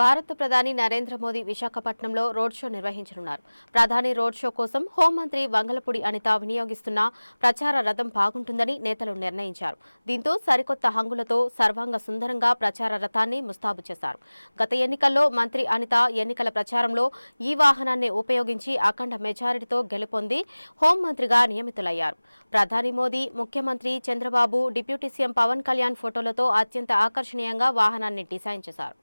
భారత ప్రధాని నరేంద్ర మోదీ విశాఖపట్నంలో రోడ్ షో నిర్వహించనున్నారు. ప్రధాని రోడ్ షో కోసం హోంమంత్రి వంగలపూడి అనిత వినియోగిస్తున్న ప్రచార రథం బాగుంటుందని నేతలు నిర్ణయించారు. దీంతో సరికొత్త హంగులతో సర్వాంగ సుందరంగా ప్రచార రథాన్ని ముస్తాబు చేశారు. గత ఎన్నికల్లో మంత్రి అనిత ఎన్నికల ప్రచారంలో ఈ వాహనాన్ని ఉపయోగించి అఖండ మెజారిటీతో గెలుపొంది హోంమంత్రిగా నియమితులయ్యారు. ప్రధాని మోదీ, ముఖ్యమంత్రి చంద్రబాబు, డిప్యూటీ సీఎం పవన్ కళ్యాణ్ ఫోటోలతో అత్యంత ఆకర్షణీయంగా వాహనాన్ని డిజైన్ చేశారు.